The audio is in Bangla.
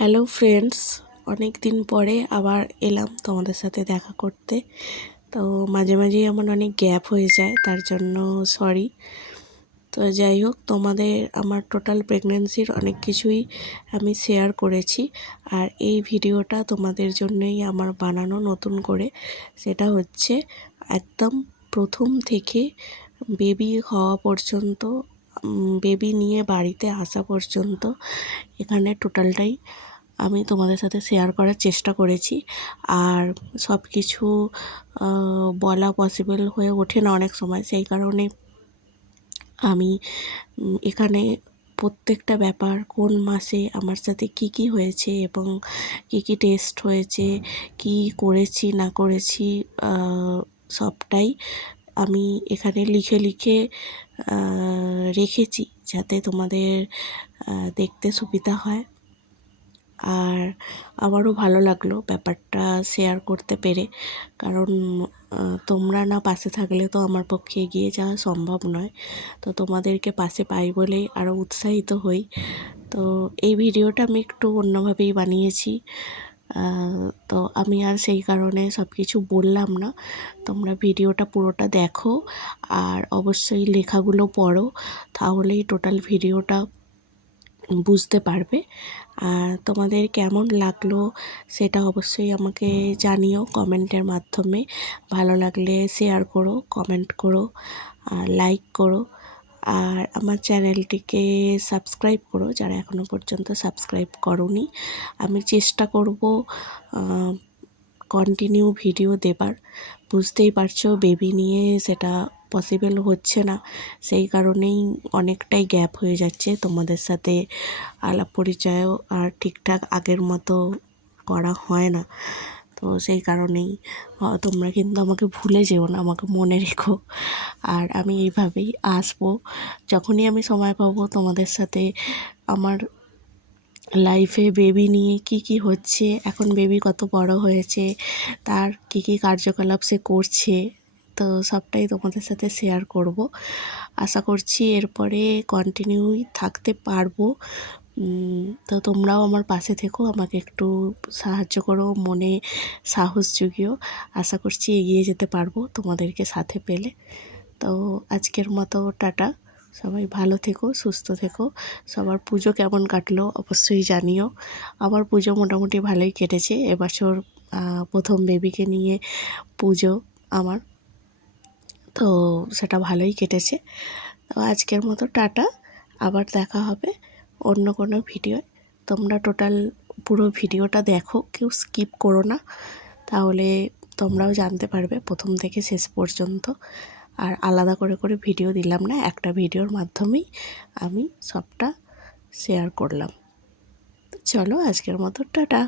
হ্যালো ফ্রেন্ডস, অনেক দিন পরে আবার এলাম তোমাদের সাথে দেখা করতে। তো মাঝে মাঝেই আমার অনেক গ্যাপ হয়ে যায়, তার জন্য সরি। তো যাই হোক, তোমাদের আমার টোটাল প্রেগন্যান্সির অনেক কিছুই আমি শেয়ার করেছি, আর এই ভিডিওটা তোমাদের জন্যই আমার বানানো নতুন করে। সেটা হচ্ছে একদম প্রথম থেকে বেবি হওয়া পর্যন্ত, বেবি নিয়ে বাড়িতে আসা পর্যন্ত এখানে টোটালটাই আমি তোমাদের সাথে শেয়ার করার চেষ্টা করেছি। আর সব কিছু বলা পসিবল হয়ে ওঠে না অনেক সময়, সেই কারণে আমি এখানে প্রত্যেকটা ব্যাপার, কোন মাসে আমার সাথে কি কি হয়েছে এবং কি কি টেস্ট হয়েছে, কি করেছি না করেছি, সবটাই আমি এখানে লিখে লিখে রেখেছি, যাতে তোমাদের দেখতে সুবিধা হয়। আর আমারও ভালো লাগলো ব্যাপারটা শেয়ার করতে পেরে, কারণ তোমরা না পাশে থাকলে তো আমার পক্ষে এগিয়ে যাওয়া সম্ভব নয়। তো তোমাদেরকে পাশে পাই বলেই আরও উৎসাহিত হই। তো এই ভিডিওটা আমি একটু অন্যভাবেই বানিয়েছি, তো আমি আর সেই কারণে সব কিছু বললাম না। তোমরা ভিডিওটা পুরোটা দেখো, আর অবশ্যই লেখাগুলো পড়ো, তাহলেই টোটাল ভিডিওটা বুঝতে পারবে। আর তোমাদের কেমন লাগলো সেটা অবশ্যই আমাকে জানিও কমেন্টের মাধ্যমে। ভালো লাগলে শেয়ার করো, কমেন্ট করো, আর লাইক করো, আর আমার চ্যানেলটিকে সাবস্ক্রাইব করো যারা এখনও পর্যন্ত সাবস্ক্রাইব করোনি। আমি চেষ্টা করব কন্টিনিউ ভিডিও দেবার। বুঝতেই পারছো, বেবি নিয়ে সেটা পসিবল হচ্ছে না, সেই কারণেই অনেকটাই গ্যাপ হয়ে যাচ্ছে। তোমাদের সাথে আলাপ পরিচয়ও আর ঠিকঠাক আগের মতো করা হয় না। তো সেই কারণেই তোমরা কিন্তু আমাকে ভুলে যেও না, আমাকে মনে রেখো। আর আমি এইভাবেই আসবো, যখনই আমি সময় পাবো তোমাদের সাথে আমার লাইফে বেবি নিয়ে কি কি হচ্ছে, এখন বেবি কত বড় হয়েছে, তার কি কি কার্যকলাপ সে করছে, তো সবটাই তোমাদের সাথে শেয়ার করব। আশা করছি এরপরে কন্টিনিউই থাকতে পারবো। তো তোমরাও আমার পাশে থেকো, আমাকে একটু সাহায্য করো, মনে সাহস জুগিও। আশা করছি এগিয়ে যেতে পারবো তোমাদেরকে সাথে পেলে। তো আজকের মতো টাটা। সবাই ভালো থেকো, সুস্থ থেকো। সবার পুজো কেমন কাটলো অবশ্যই জানিও। আমার পুজো মোটামুটি ভালোই কেটেছে এবছর। প্রথম বেবিকে নিয়ে পুজো আমার, তো সেটা ভালোই কেটেছে। তো আজকের মতো টাটা, আবার দেখা হবে অন্য কোনো ভিডিওয়। তোমরা টোটাল পুরো ভিডিওটা দেখো, কেউ স্কিপ করো না, তাহলে তোমরাও জানতে পারবে প্রথম থেকে শেষ পর্যন্ত। আর আলাদা করে করে ভিডিও দিলাম না, একটা ভিডিওর মাধ্যমেই আমি সবটা শেয়ার করলাম। চলো আজকের মতো টাটা।